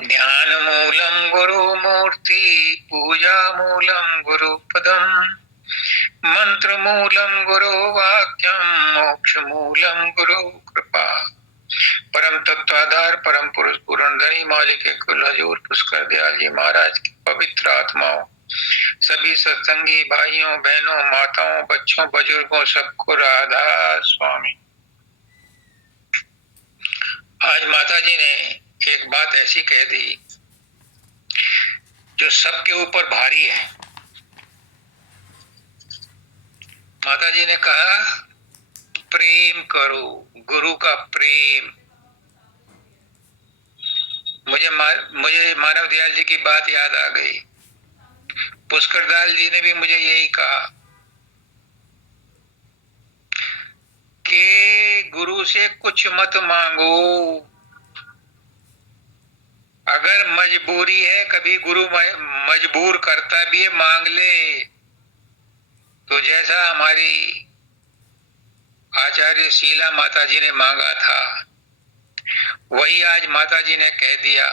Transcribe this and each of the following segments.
ध्यान मूलम गुरु मूर्ति, पूजा मूलम गुरु पदम, मंत्र मूलम गुरु वाक्यम, मोक्ष मूलम गुरु कृपा। परम तत्वाधार परम पुरुष पुरंदरी मालिक कुल हजूर पुष्कर दयाल जी महाराज की पवित्र आत्माओं, सभी सत्संगी भाइयों बहनों माताओं बच्चों बुजुर्गों सबको राधा स्वामी। आज माता जी ने एक बात ऐसी कह दी जो सबके ऊपर भारी है। माता जी ने कहा प्रेम करो, गुरु का प्रेम। मुझे मानव दयाल जी की बात याद आ गई। पुष्कर दयाल जी ने भी मुझे यही कहा कि गुरु से कुछ मत मांगो, अगर मजबूरी है, कभी गुरु मजबूर करता भी है, मांग ले। तो जैसा हमारी आचार्य शीला माता जी ने मांगा था, वही आज माता जी ने कह दिया।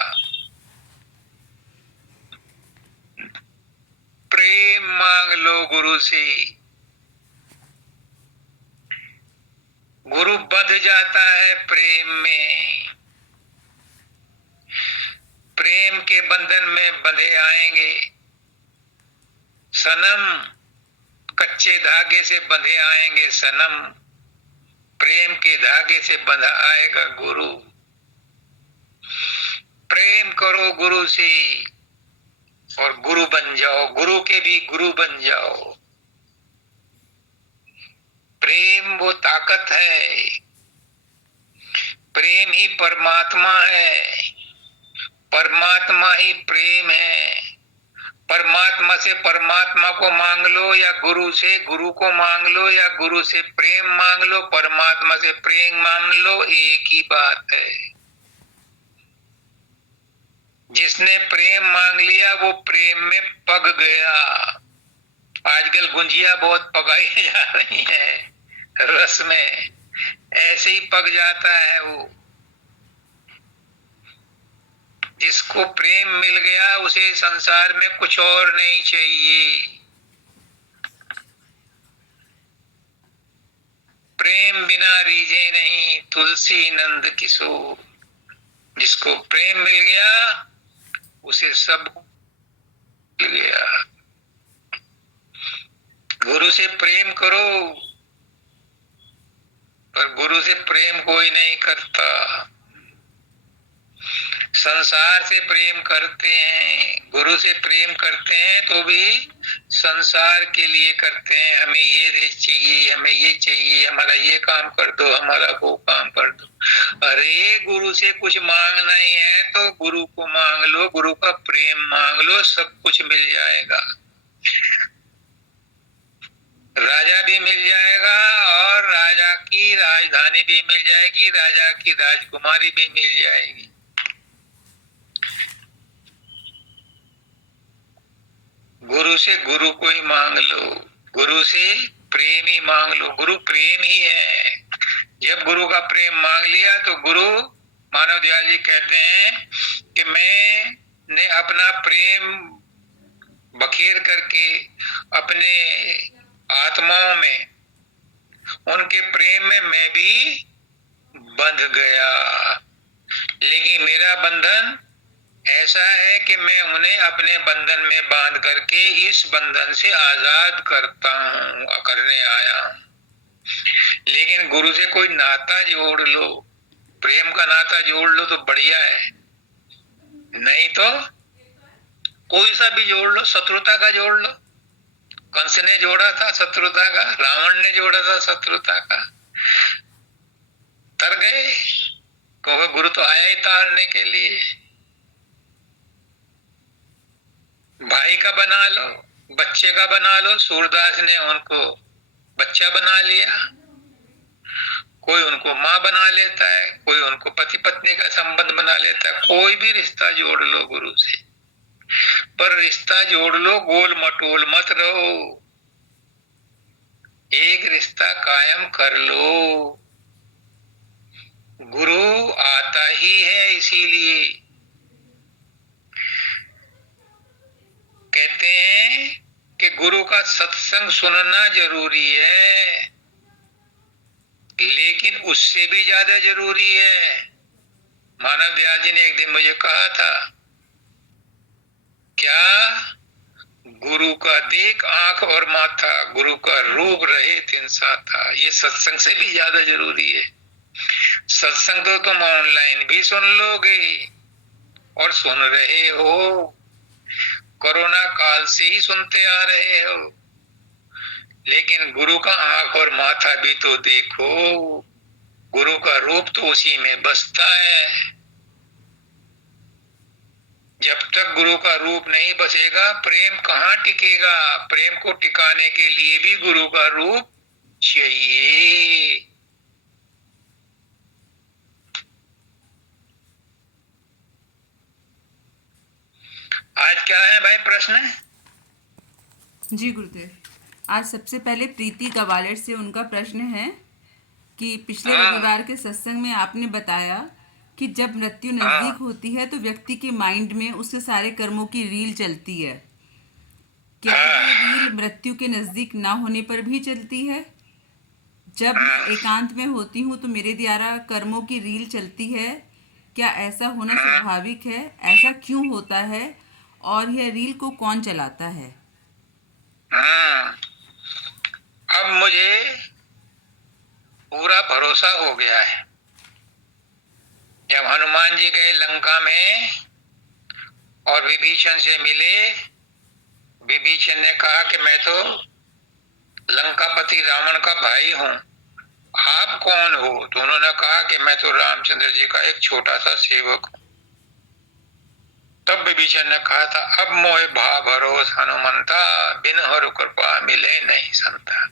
प्रेम मांग लो गुरु से। गुरु बंध जाता है प्रेम में, प्रेम के बंधन में बंधे आएंगे। सनम कच्चे धागे से बंधे आएंगे, सनम प्रेम के धागे से बंधा आएगा गुरु। प्रेम करो गुरु से और गुरु बन जाओ, गुरु के भी गुरु बन जाओ। प्रेम वो ताकत है, प्रेम ही परमात्मा है, परमात्मा ही प्रेम है। परमात्मा से परमात्मा को मांग लो या गुरु से गुरु को मांग लो या गुरु से प्रेम मांग लो, परमात्मा से प्रेम मांग लो, एक ही बात है। जिसने प्रेम मांग लिया वो प्रेम में पग गया। आजकल गुंजिया बहुत पकाई जा रही है रस में, ऐसे ही पक जाता है वो। जिसको प्रेम मिल गया उसे संसार में कुछ और नहीं चाहिए। प्रेम बिना रीझे नहीं, तुलसी नंद किशोर। जिसको प्रेम मिल गया उसे सब मिल गया। गुरु से प्रेम करो, पर गुरु से प्रेम कोई नहीं करता। संसार से प्रेम करते हैं, गुरु से प्रेम करते हैं तो भी संसार के लिए करते हैं। हमें ये चाहिए, हमें ये चाहिए, हमारा ये काम कर दो, हमारा वो काम कर दो। अरे गुरु से कुछ मांगना ही है तो गुरु को मांग लो, गुरु का प्रेम मांग लो, सब कुछ मिल जाएगा। राजा भी मिल जाएगा और राजा की राजधानी भी मिल जाएगी, राजा की राजकुमारी भी मिल जाएगी। गुरु से गुरु को ही मांग लो, गुरु से प्रेम ही मांग लो। गुरु प्रेम ही है। जब गुरु का प्रेम मांग लिया तो गुरु मानव दयाल जी कहते हैं कि मैंने अपना प्रेम बखेर करके अपने आत्माओं में, उनके प्रेम में मैं भी बंध गया। लेकिन मेरा बंधन ऐसा है कि मैं उन्हें अपने बंधन में बांध करके इस बंधन से आजाद करने आया हूं। लेकिन गुरु से कोई नाता जोड़ लो, प्रेम का नाता जोड़ लो तो बढ़िया है, नहीं तो कोई सा भी जोड़ लो। शत्रुता का जोड़ लो, कंस ने जोड़ा था शत्रुता का, रावण ने जोड़ा था शत्रुता का, तर गए, क्योंकि गुरु तो आया ही तारने के लिए। भाई का बना लो, बच्चे का बना लो। सूरदास ने उनको बच्चा बना लिया, कोई उनको माँ बना लेता है, कोई उनको पति पत्नी का संबंध बना लेता है। कोई भी रिश्ता जोड़ लो गुरु से, पर रिश्ता जोड़ लो, गोल मटोल मत रहो। एक रिश्ता कायम कर लो। गुरु आता ही है इसीलिए गुरु का सत्संग सुनना जरूरी है, लेकिन उससे भी ज्यादा जरूरी है। मानव दयाल जी ने एक दिन मुझे कहा था, क्या गुरु का देख आंख और माथा, गुरु का रूप रहे तिन साथा, ये सत्संग से भी ज्यादा जरूरी है। सत्संग तो तुम ऑनलाइन भी सुन लोगे और सुन रहे हो, कोरोना काल से ही सुनते आ रहे हो, लेकिन गुरु का आंख और माथा भी तो देखो, गुरु का रूप तो उसी में बसता है। जब तक गुरु का रूप नहीं बसेगा, प्रेम कहाँ टिकेगा? प्रेम को टिकाने के लिए भी गुरु का रूप चाहिए। आज क्या है भाई प्रश्न? जी गुरुदेव, आज सबसे पहले प्रीति गवालर से उनका प्रश्न है कि पिछले रविवार के सत्संग में आपने बताया कि जब मृत्यु नजदीक होती है तो व्यक्ति के माइंड में उसके सारे कर्मों की रील चलती है। क्या ये रील मृत्यु के नजदीक ना होने पर भी चलती है? जब मैं एकांत में होती हूँ तो मेरे द्वारा कर्मों की रील चलती है। क्या ऐसा होना स्वाभाविक है? ऐसा क्यों होता है? और यह रील को कौन चलाता है? अब मुझे पूरा भरोसा हो गया है। जब हनुमान जी गए लंका में और विभीषण से मिले, विभीषण ने कहा कि मैं तो लंकापति रावण का भाई हूं, आप कौन हो? तो उन्होंने कहा कि मैं तो रामचंद्र जी का एक छोटा सा सेवक हूं। तब विभीषण ने कहा था, अब मोहे भा भरोस हनुमंता, बिन हरु कृपा मिले नहीं संता।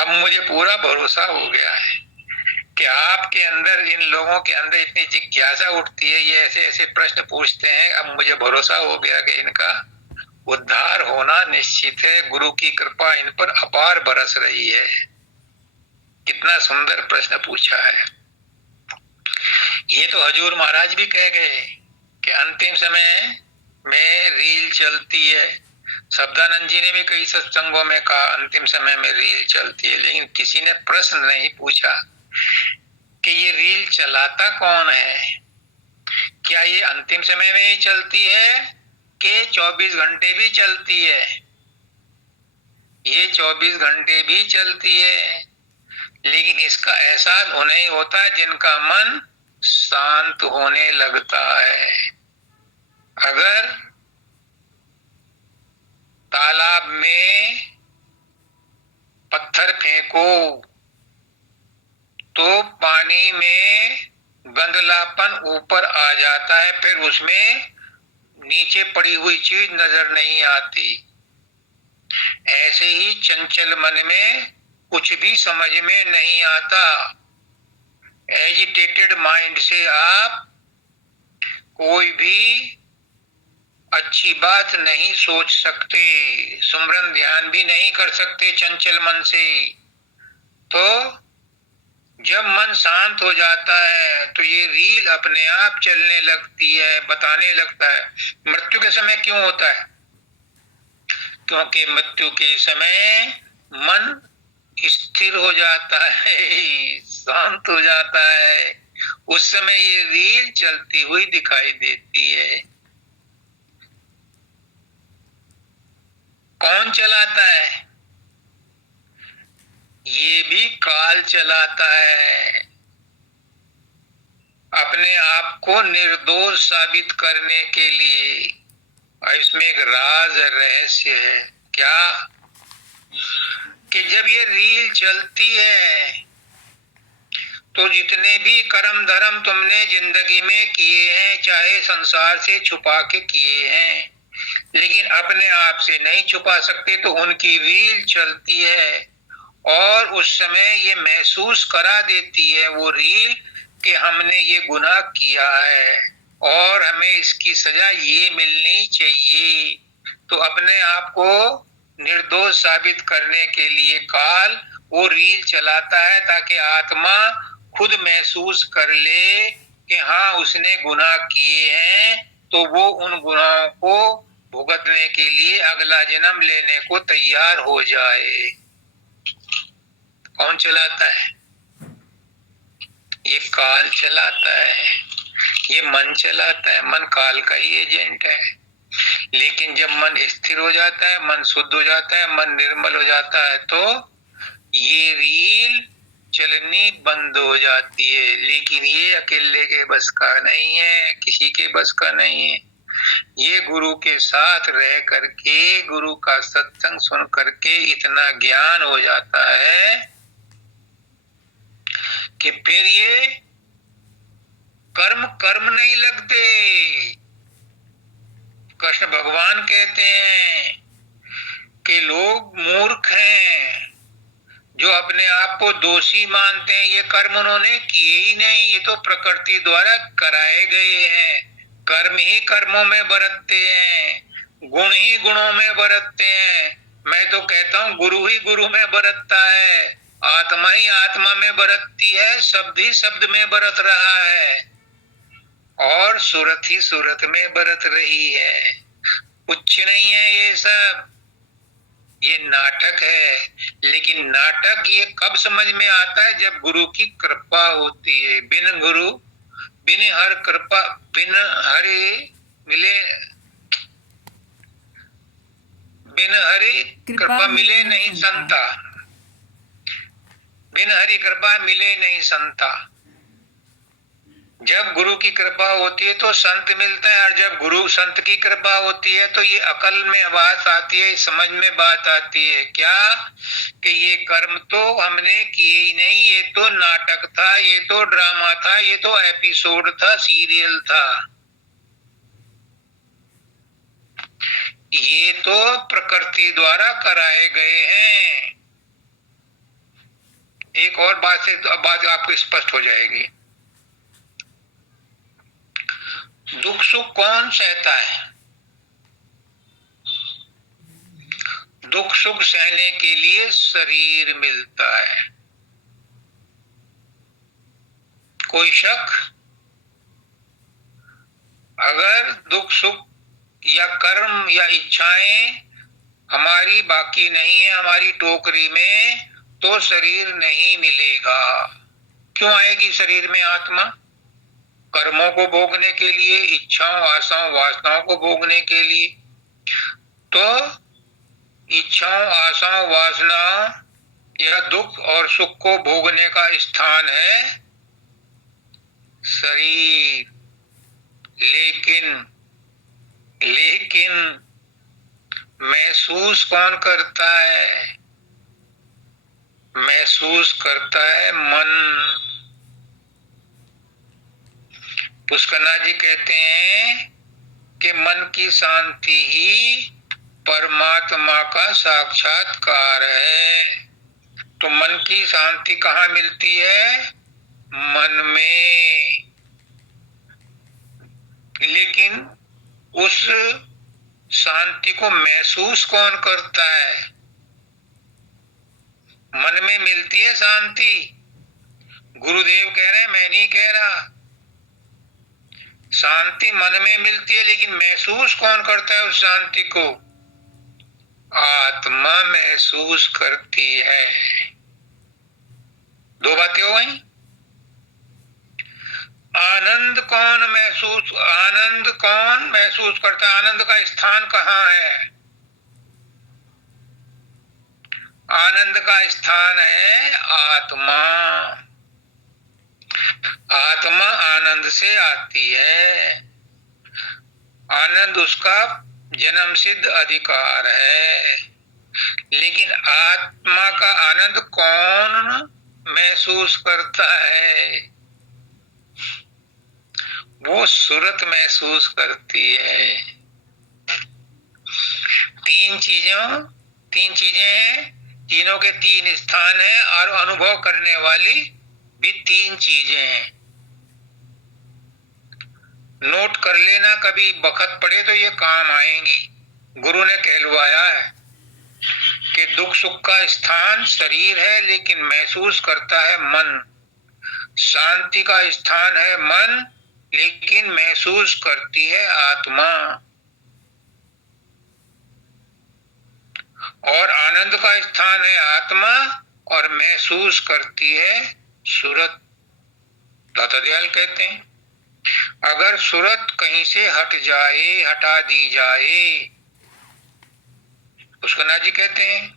अब मुझे पूरा भरोसा हो गया है कि आपके अंदर, इन लोगों के अंदर इतनी जिज्ञासा उठती है, ये ऐसे ऐसे प्रश्न पूछते हैं। अब मुझे भरोसा हो गया कि इनका उद्धार होना निश्चित है। गुरु की कृपा इन पर अपार बरस रही है। कितना सुंदर प्रश्न पूछा है। ये तो हजूर महाराज भी कह गए कि अंतिम समय में रील चलती है। शब्दानंद जी ने भी कई सत्संगों में कहा अंतिम समय में रील चलती है, लेकिन किसी ने प्रश्न नहीं पूछा कि ये रील चलाता कौन है। क्या ये अंतिम समय में ही चलती है कि 24 घंटे भी चलती है? ये 24 घंटे भी चलती है, लेकिन इसका एहसास उन्हें होता है जिनका मन शांत होने लगता है। अगर तालाब में पत्थर फेंको तो पानी में गंदलापन ऊपर आ जाता है, फिर उसमें नीचे पड़ी हुई चीज नजर नहीं आती। ऐसे ही चंचल मन में कुछ भी समझ में नहीं आता। एजिटेटेड माइंड से आप कोई भी अच्छी बात नहीं सोच सकते, सुमरन ध्यान भी नहीं कर सकते चंचल मन से। तो जब मन शांत हो जाता है तो ये रील अपने आप चलने लगती है, बताने लगता है। मृत्यु के समय क्यों होता है? क्योंकि मृत्यु के समय मन स्थिर हो जाता है, शांत हो जाता है। उस समय ये रील चलती हुई दिखाई देती है। कौन चलाता है? ये भी काल चलाता है। अपने आप को निर्दोष साबित करने के लिए। और इसमें एक राज रहस्य है। क्या? कि जब ये रील चलती है तो जितने भी कर्म धर्म तुमने जिंदगी में किए हैं, चाहे संसार से छुपा के किए हैं, लेकिन अपने आप से नहीं छुपा सकते, तो उनकी रील चलती है। और उस समय ये महसूस करा देती है वो रील कि हमने ये गुनाह किया है और हमें इसकी सजा ये मिलनी चाहिए। तो अपने आप को निर्दोष साबित करने के लिए काल वो रील चलाता है, ताकि आत्मा खुद महसूस कर ले कि हाँ उसने गुनाह किए हैं, तो वो उन गुनाहों को भुगतने के लिए अगला जन्म लेने को तैयार हो जाए। कौन चलाता है? ये काल चलाता है, ये मन चलाता है। मन काल का ही एजेंट है। लेकिन जब मन स्थिर हो जाता है, मन शुद्ध हो जाता है, मन निर्मल हो जाता है, तो ये रील चलनी बंद हो जाती है। लेकिन ये अकेले के बस का नहीं है, किसी के बस का नहीं है। ये गुरु के साथ रह करके, गुरु का सत्संग सुन करके इतना ज्ञान हो जाता है कि फिर ये कर्म कर्म नहीं लगते। कृष्ण भगवान कहते हैं कि लोग मूर्ख हैं जो अपने आप को दोषी मानते हैं। ये कर्म उन्होंने किए ही नहीं, ये तो प्रकृति द्वारा कराए गए हैं। कर्म ही कर्मों में बरतते हैं, गुण ही गुणों में बरतते हैं। मैं तो कहता हूँ गुरु ही गुरु में बरतता है, आत्मा ही आत्मा में बरतती है, शब्द ही शब्द में बरत रहा है, और सूरत ही सूरत में बरत रही है। कुछ नहीं है ये सब, ये नाटक है। लेकिन नाटक ये कब समझ में आता है? जब गुरु की कृपा होती है। बिन गुरु बिन हर कृपा, बिन हरि मिले, बिन हरि कृपा मिले नहीं संता, बिन हरि कृपा मिले नहीं संता। जब गुरु की कृपा होती है तो संत मिलता है, और जब गुरु संत की कृपा होती है तो ये अकल में बात आती है, समझ में बात आती है। क्या? कि ये कर्म तो हमने किए ही नहीं, ये तो नाटक था, ये तो ड्रामा था, ये तो एपिसोड था, सीरियल था। ये तो प्रकृति द्वारा कराए गए हैं। एक और बात से तो बात आपको स्पष्ट हो जाएगी। दुख सुख कौन सहता है? दुख सुख सहने के लिए शरीर मिलता है। कोई शक? अगर दुख सुख या कर्म या इच्छाएं हमारी बाकी नहीं है हमारी टोकरी में, तो शरीर नहीं मिलेगा। क्यों आएगी शरीर में आत्मा? कर्मों को भोगने के लिए, इच्छाओं आशाओं वासनाओं को भोगने के लिए। तो इच्छाओं आशाओं वासनाओं या दुख और सुख को भोगने का स्थान है शरीर। लेकिन लेकिन महसूस कौन करता है? महसूस करता है मन। पुष्करनाथ जी कहते हैं कि मन की शांति ही परमात्मा का साक्षात्कार है। तो मन की शांति कहाँ मिलती है? मन में। लेकिन उस शांति को महसूस कौन करता है? मन में मिलती है शांति। गुरुदेव कह रहे हैं, मैं नहीं कह रहा। शांति मन में मिलती है, लेकिन महसूस कौन करता है उस शांति को? आत्मा महसूस करती है। दो बातें हो गई। आनंद कौन महसूस करता है? आनंद का स्थान कहाँ है? आनंद का स्थान है आत्मा। आत्मा आनंद से आती है। आनंद उसका जन्म सिद्ध अधिकार है। लेकिन आत्मा का आनंद कौन महसूस करता है? वो सूरत महसूस करती है। तीन चीजें हैं, तीनों के तीन स्थान हैं, और अनुभव करने वाली भी तीन चीजें हैं। नोट कर लेना, कभी बखत पड़े तो ये काम आएंगी। गुरु ने कहलवाया है कि दुख सुख का स्थान शरीर है, लेकिन महसूस करता है मन। शांति का स्थान है मन, लेकिन महसूस करती है आत्मा। शांति का स्थान है मन, लेकिन महसूस करती है आत्मा। शांति का स्थान है मन, लेकिन महसूस करती है आत्मा। और आनंद का स्थान है आत्मा और महसूस करती है सूरत। दाता दयाल कहते हैं अगर सूरत कहीं से हट जाए, हटा दी जाए, पुष्करनाथ जी कहते हैं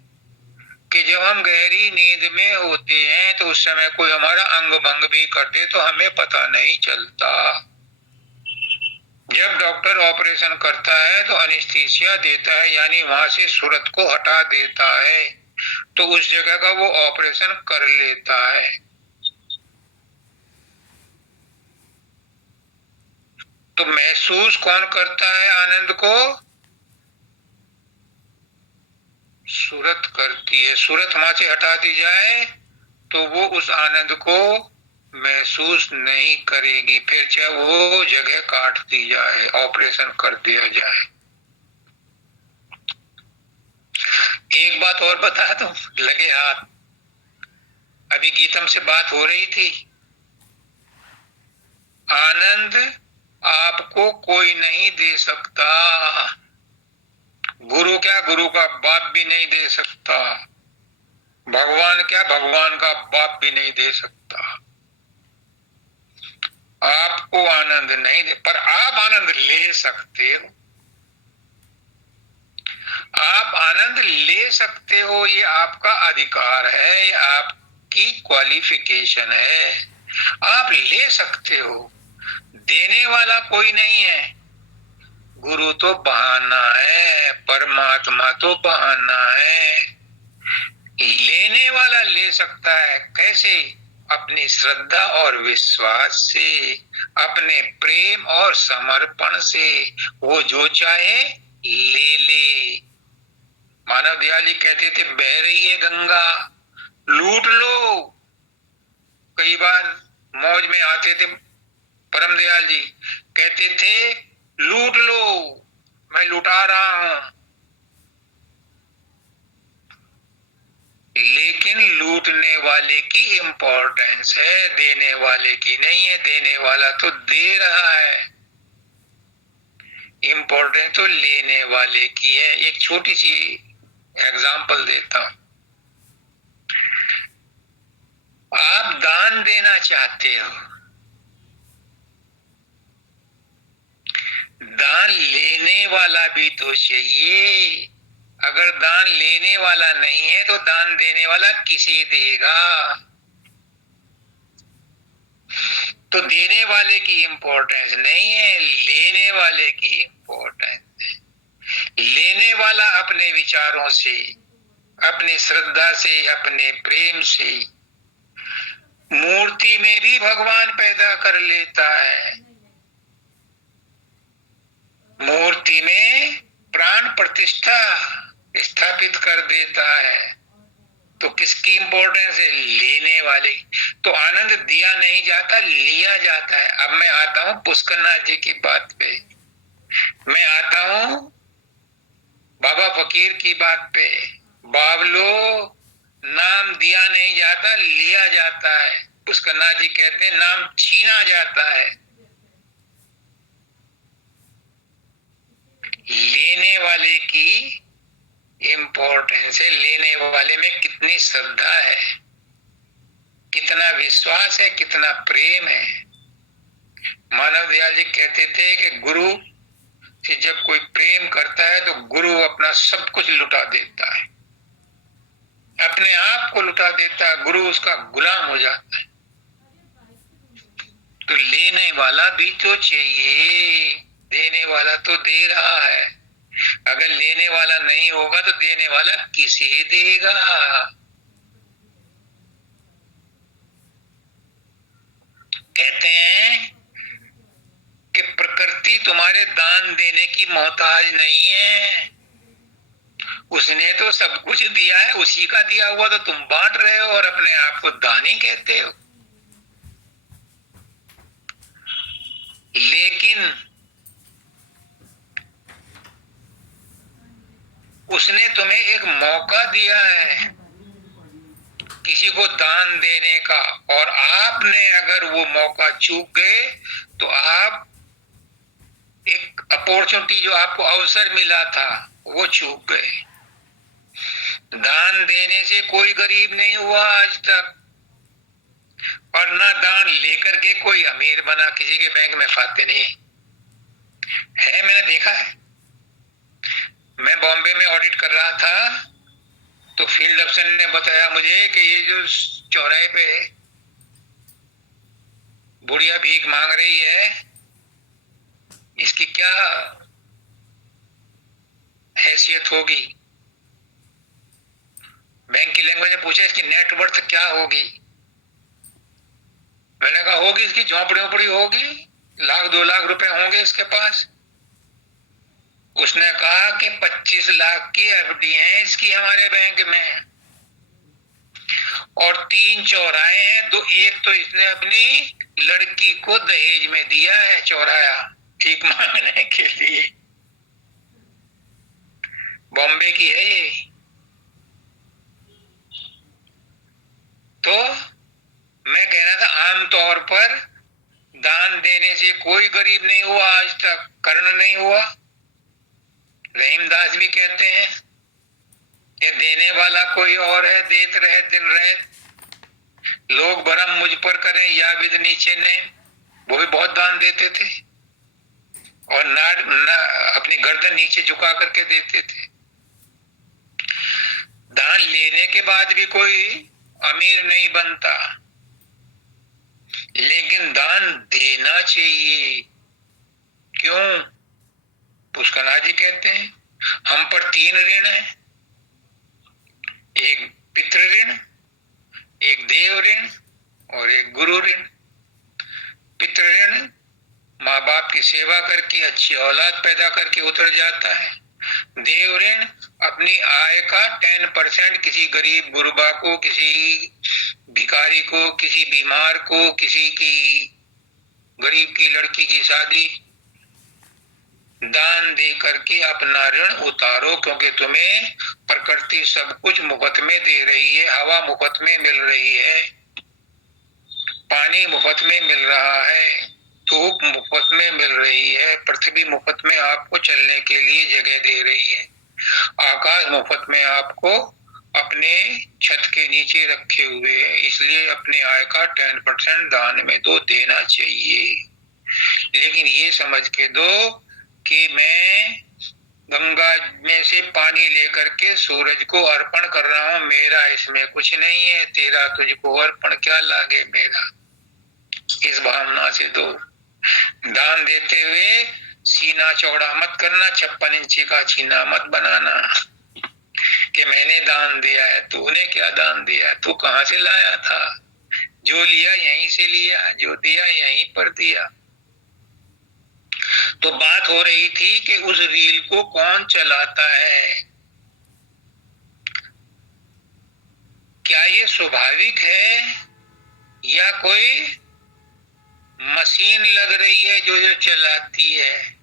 कि जब हम गहरी नींद में होते हैं तो उस समय कोई हमारा अंग भंग भी कर दे तो हमें पता नहीं चलता। जब डॉक्टर ऑपरेशन करता है तो एनेस्थीसिया देता है, यानी वहां से सूरत को हटा देता है, तो उस जगह का वो ऑपरेशन कर लेता है। तो महसूस कौन करता है आनंद को? सूरत करती है। सूरत वहां से हटा दी जाए तो वो उस आनंद को महसूस नहीं करेगी, फिर चाहे वो जगह काट दी जाए, ऑपरेशन कर दिया जाए। एक बात और बता दूं, लगे हाथ, अभी गीतम से बात हो रही थी, आनंद आपको कोई नहीं दे सकता। गुरु क्या, गुरु का बाप भी नहीं दे सकता। भगवान क्या, भगवान का बाप भी नहीं दे सकता। आपको आनंद नहीं दे, पर आप आनंद ले सकते हो। आप आनंद ले सकते हो, ये आपका अधिकार है, ये आपकी क्वालिफिकेशन है। आप ले सकते हो। देने वाला कोई नहीं है। गुरु तो बहाना है, परमात्मा तो बहाना है। लेने वाला ले सकता है, कैसे? अपनी श्रद्धा और विश्वास से, अपने प्रेम और समर्पण से। वो जो चाहे ले ले। मानव दयाल जी कहते थे बह रही है गंगा, लूट लो। कई बार मौज में आते थे परम दयाल जी, कहते थे लूट लो, मैं लुटा रहा हूं। लेकिन लूटने वाले की इंपॉर्टेंस है, देने वाले की नहीं है। देने वाला तो दे रहा है, इंपॉर्टेंस तो लेने वाले की है। एक छोटी सी एग्जांपल देता हूं। आप दान देना चाहते हो, दान लेने वाला भी तो चाहिए। अगर दान लेने वाला नहीं है तो दान देने वाला किसे देगा? तो देने वाले की इंपॉर्टेंस नहीं है, लेने वाले की इंपॉर्टेंस है। लेने वाला अपने विचारों से, अपनी श्रद्धा से, अपने प्रेम से मूर्ति में भी भगवान पैदा कर लेता है। मूर्ति में प्राण प्रतिष्ठा स्थापित कर देता है। तो किसकी इंपॉर्टेंस है? लेने वाले। तो आनंद दिया नहीं जाता, लिया जाता है। अब मैं आता हूं पुष्करनाथ जी की बात पे, मैं आता हूं बाबा फकीर की बात पे। बाबलो, नाम दिया नहीं जाता, लिया जाता है। पुष्करनाथ जी कहते हैं नाम छीना जाता है। लेने वाले की इंपॉर्टेंस है। लेने वाले में कितनी श्रद्धा है, कितना विश्वास है, कितना प्रेम है। मानव दयाल जी कहते थे कि गुरु से जब कोई प्रेम करता है तो गुरु अपना सब कुछ लुटा देता है, अपने आप को लुटा देता है। गुरु उसका गुलाम हो जाता है। तो लेने वाला भी तो चाहिए, देने वाला तो दे रहा है। अगर लेने वाला नहीं होगा तो देने वाला किसे देगा? कहते हैं कि प्रकृति तुम्हारे दान देने की मोहताज नहीं है। उसने तो सब कुछ दिया है, उसी का दिया हुआ तो तुम बांट रहे हो और अपने आप को दानी कहते हो। लेकिन उसने तुम्हें एक मौका दिया है किसी को दान देने का, और आपने अगर वो मौका चूक गए तो आप एक अपॉर्चुनिटी, जो आपको अवसर मिला था, वो चूक गए। दान देने से कोई गरीब नहीं हुआ आज तक, और ना दान लेकर के कोई अमीर बना, किसी के बैंक में खाते नहीं है। मैंने देखा है, मैं बॉम्बे में ऑडिट कर रहा था तो फील्ड अफसर ने बताया मुझे कि ये जो चौराहे पे बुढ़िया भीख मांग रही है, इसकी क्या हैसियत होगी। बैंक की लैंग्वेज में पूछा इसकी नेटवर्थ क्या होगी। मैंने कहा होगी इसकी झोंपड़ी ओपड़ी होगी, 1-2 लाख रुपए होंगे इसके पास। उसने कहा कि 25 लाख की एफडी है इसकी हमारे बैंक में, और 3 चौराहे हैं, एक तो इसने अपनी लड़की को दहेज में दिया है चौराया भीख मांगने के लिए। बॉम्बे की है ये। तो मैं कह रहा था आमतौर पर दान देने से कोई गरीब नहीं हुआ आज तक, कर्ण नहीं हुआ। रहीमदास भी कहते हैं कि देने वाला कोई और है, देत रहे दिन रहे, लोग भरम मुझ पर करें या विद नीचे ने। वो भी बहुत दान देते थे और ना अपनी गर्दन नीचे झुका करके देते थे। दान लेने के बाद भी कोई अमीर नहीं बनता, लेकिन दान देना चाहिए। क्यों? पुष्कला जी कहते हैं हम पर 3 ऋण है, एक पितृ ऋण, एक देव ऋण और एक गुरु ऋण। पितृ ऋण माँ बाप की सेवा करके अच्छी औलाद पैदा करके उतर जाता है। देव ऋण अपनी आय का 10% किसी गरीब गुरबा को, किसी भिखारी को, किसी बीमार को, किसी की गरीब की लड़की की शादी, दान दे करके अपना ऋण उतारो। क्योंकि तुम्हें प्रकृति सब कुछ मुफ्त में दे रही है। हवा मुफ्त में मिल रही है, पानी मुफ्त में मिल रहा है, धूप मुफ्त में मिल रही है, पृथ्वी मुफ्त में आपको चलने के लिए जगह दे रही है, आकाश मुफ्त में आपको अपने छत के नीचे रखे हुए है। इसलिए अपने आय का 10% दान में दो, देना चाहिए। लेकिन ये समझ के दो कि मैं गंगा में से पानी लेकर के सूरज को अर्पण कर रहा हूं, मेरा इसमें कुछ नहीं है, तेरा तुझको अर्पण क्या लागे मेरा। इस भावना से दो। दान देते हुए सीना चौड़ा मत करना, 56 इंची का छीना मत बनाना कि मैंने दान दिया है। तूने क्या दान दिया? तू कहां से लाया था? जो लिया यहीं से लिया, जो दिया यहीं पर दिया। तो बात हो रही थी कि उस रील को कौन चलाता है, क्या ये स्वाभाविक है या कोई मशीन लग रही है जो चलाती है?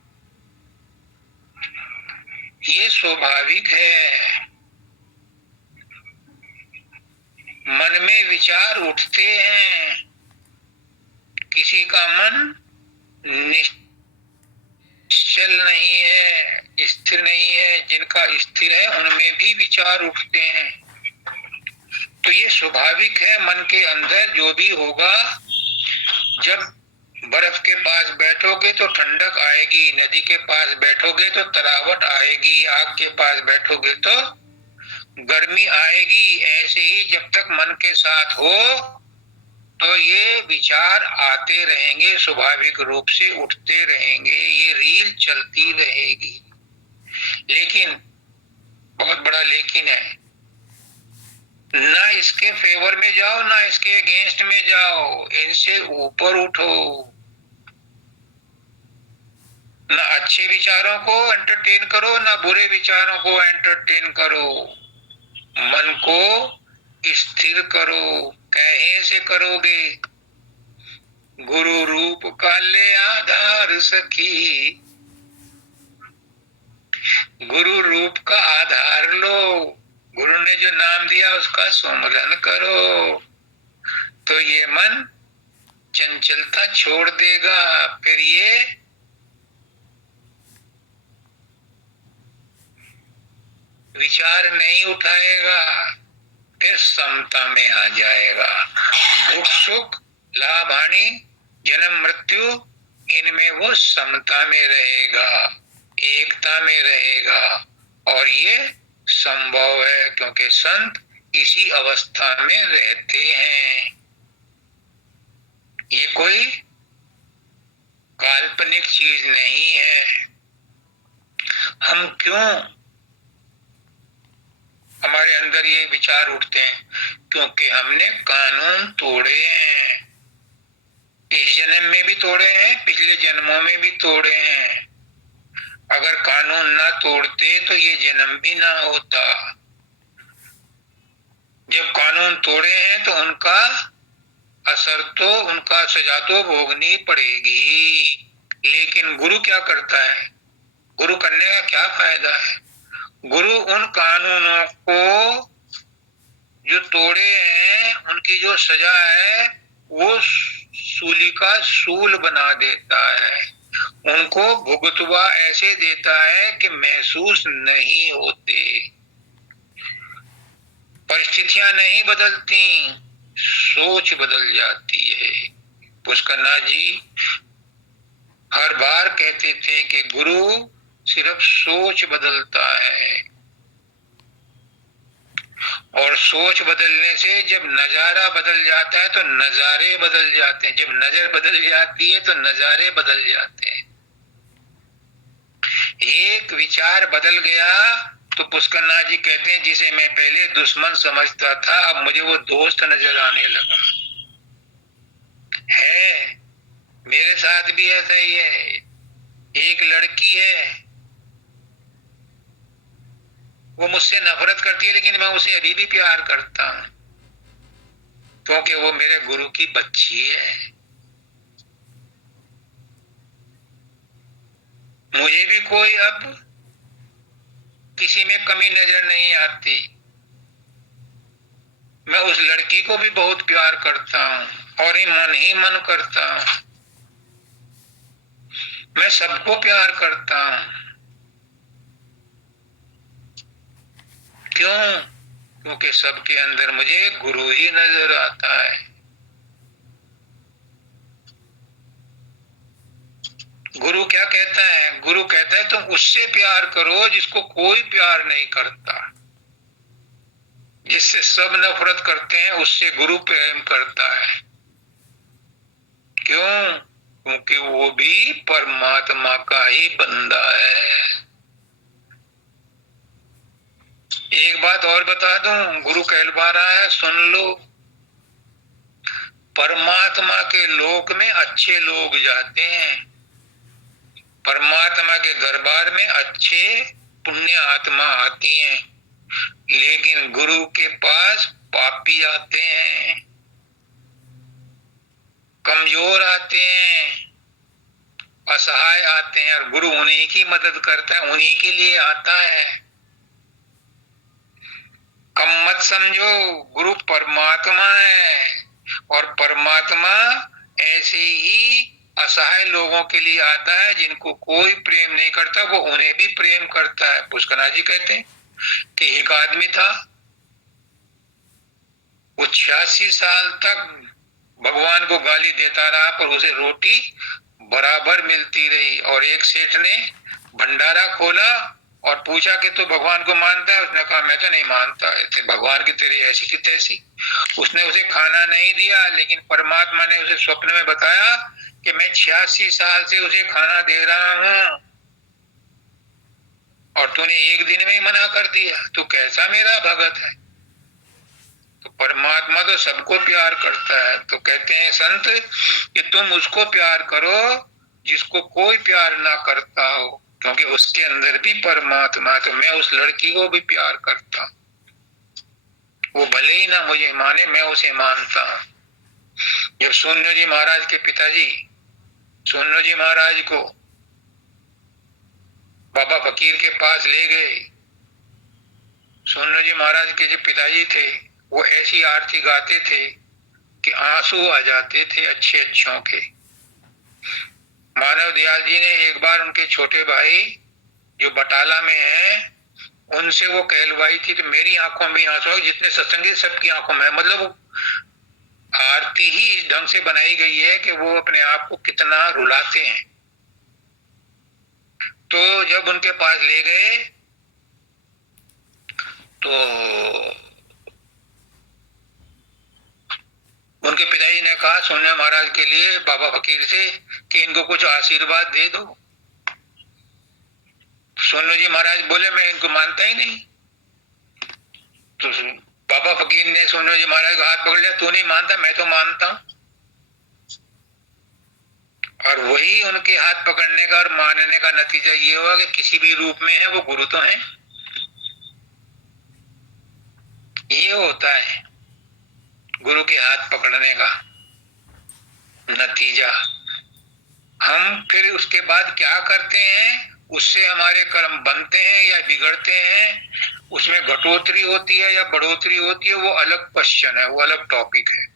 ये स्वाभाविक है। मन में विचार उठते हैं, किसी का मन निश्चल नहीं है, स्थिर नहीं है। जिनका स्थिर है उनमें भी विचार उठते हैं। तो ये स्वाभाविक है। मन के अंदर जो भी होगा, जब बर्फ के पास बैठोगे तो ठंडक आएगी, नदी के पास बैठोगे तो तरावट आएगी, आग के पास बैठोगे तो गर्मी आएगी। ऐसे ही जब तक मन के साथ हो तो ये विचार आते रहेंगे, स्वाभाविक रूप से उठते रहेंगे, ये रील चलती रहेगी। लेकिन बहुत बड़ा लेकिन है, ना इसके फेवर में जाओ ना इसके अगेंस्ट में जाओ, इनसे ऊपर उठो। ना अच्छे विचारों को एंटरटेन करो ना बुरे विचारों को एंटरटेन करो। मन को स्थिर करो। कहे से करोगे? गुरु रूप का ले आधार सखी, गुरु रूप का आधार लो। गुरु ने जो नाम दिया उसका सुमरन करो, तो ये मन चंचलता छोड़ देगा। फिर ये विचार नहीं उठाएगा फिर समता में आ जाएगा। दुख सुख लाभ हानि जन्म मृत्यु इनमें वो समता में रहेगा, एकता में रहेगा। और ये संभव है क्योंकि संत इसी अवस्था में रहते हैं। ये कोई काल्पनिक चीज नहीं है। हम क्यों हमारे अंदर ये विचार उठते हैं? क्योंकि हमने कानून तोड़े हैं। इस जन्म में भी तोड़े हैं, पिछले जन्मों में भी तोड़े हैं। अगर कानून ना तोड़ते तो ये जन्म भी ना होता। जब कानून तोड़े हैं तो उनका असर तो, उनका सजा तो भोगनी पड़ेगी। लेकिन गुरु क्या करता है? गुरु करने का क्या फायदा है? गुरु उन कानूनों को जो तोड़े हैं उनकी जो सजा है वो सूली का सूल बना देता है। उनको भुगतवा ऐसे देता है कि महसूस नहीं होते। परिस्थितियां नहीं बदलती, सोच बदल जाती है। पुष्करनाथ जी हर बार कहते थे कि गुरु सिर्फ सोच बदलता है, और सोच बदलने से जब नजारा बदल जाता है तो नजारे बदल जाते हैं। जब नजर बदल जाती है तो नजारे बदल जाते हैं। एक विचार बदल गया तो पुष्करनाथ जी कहते हैं जिसे मैं पहले दुश्मन समझता था अब मुझे वो दोस्त नजर आने लगा है। मेरे साथ भी ऐसा ही है। एक लड़की है, वो मुझसे नफरत करती है लेकिन मैं उसे अभी भी प्यार करता हूं क्योंकि वो मेरे गुरु की बच्ची है। मुझे भी कोई अब किसी में कमी नजर नहीं आती। मैं उस लड़की को भी बहुत प्यार करता हूं और ही मन करता हूं। मैं सबको प्यार करता हूं। क्यों? क्योंकि सबके अंदर मुझे गुरु ही नजर आता है। गुरु क्या कहता है? गुरु कहता है तुम उससे प्यार करो जिसको कोई प्यार नहीं करता। जिससे सब नफरत करते हैं उससे गुरु प्रेम करता है। क्यों? क्योंकि वो भी परमात्मा का ही बंदा है। एक बात और बता दूं, गुरु कहलवा रहा है, सुन लो। परमात्मा के लोक में अच्छे लोग जाते हैं। परमात्मा के दरबार में अच्छे पुण्य आत्मा आती हैं, लेकिन गुरु के पास पापी आते हैं, कमजोर आते हैं, असहाय आते हैं। और गुरु उन्हीं की मदद करता है, उन्हीं के लिए आता है। कम मत समझो, गुरु परमात्मा है और परमात्मा ऐसे ही असहाय लोगों के लिए आता है जिनको कोई प्रेम नहीं करता, वो उन्हें भी प्रेम करता है। पुष्करनाथ जी कहते हैं कि एक आदमी था, वो 86 साल तक भगवान को गाली देता रहा पर उसे रोटी बराबर मिलती रही। और एक सेठ ने भंडारा खोला और पूछा कि तू भगवान को मानता है? उसने कहा मैं तो नहीं मानता है, भगवान की तेरी ऐसी की तैसी। उसने उसे खाना नहीं दिया, लेकिन परमात्मा ने उसे स्वप्न में बताया कि मैं 86 साल से उसे खाना दे रहा हूं और तूने एक दिन में ही मना कर दिया, तू कैसा मेरा भगत है। तो परमात्मा तो सबको प्यार करता है। तो कहते हैं संत कि तुम उसको प्यार करो जिसको कोई प्यार ना करता हो, क्योंकि उसके अंदर भी परमात्मा। तो मैं उस लड़की को भी प्यार करता हूं, वो भले ही ना मुझे माने, मैं उसे मानता हूं। जब सोनू जी महाराज के पिताजी सोनू जी महाराज को बाबा फकीर के पास ले गए, सोनू जी महाराज के जो पिताजी थे वो ऐसी आरती गाते थे कि आंसू आ जाते थे अच्छे अच्छों के। मानव दयाल जी ने एक बार उनके छोटे भाई जो बटाला में हैं उनसे वो कहलवाई थी कि मेरी आंखों में आंसू है, जितने सत्संगी सबकी आंखों में है। मतलब वो आरती ही इस ढंग से बनाई गई है कि वो अपने आप को कितना रुलाते हैं। तो जब उनके पास ले गए तो उनके पिताजी ने कहा सोनिया महाराज के लिए बाबा फकीर से कि इनको कुछ आशीर्वाद दे दो। सोनू जी महाराज बोले मैं इनको मानता ही नहीं। तो बाबा फकीर ने सोनू जी महाराज का हाथ पकड़ लिया, तू नहीं मानता, मैं तो मानता हूं। और वही उनके हाथ पकड़ने का और मानने का नतीजा ये हुआ कि किसी भी रूप में है वो गुरु तो है। ये होता है गुरु के हाथ पकड़ने का नतीजा। हम फिर उसके बाद क्या करते हैं, उससे हमारे कर्म बनते हैं या बिगड़ते हैं, उसमें घटोतरी होती है या बढ़ोतरी होती है, वो अलग क्वेश्चन है, वो अलग टॉपिक है।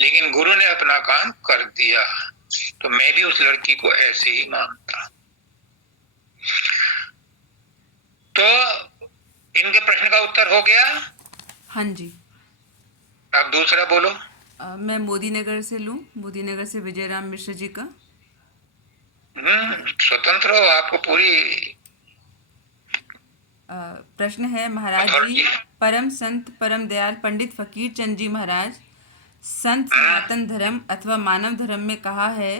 लेकिन गुरु ने अपना काम कर दिया, तो मैं भी उस लड़की को ऐसे ही मानता। तो इनके प्रश्न का उत्तर हो गया। हाँ जी। अब दूसरा बोलो। मैं मोदी नगर से लूँ, मोदी नगर से विजय राम मिश्र जी का। स्वतंत्र हो, आपको पूरी प्रश्न है, महाराज जी, परम संत परम दयाल पंडित फकीर चंद जी महाराज, संत सनातन धर्म अथवा मानव धर्म में कहा है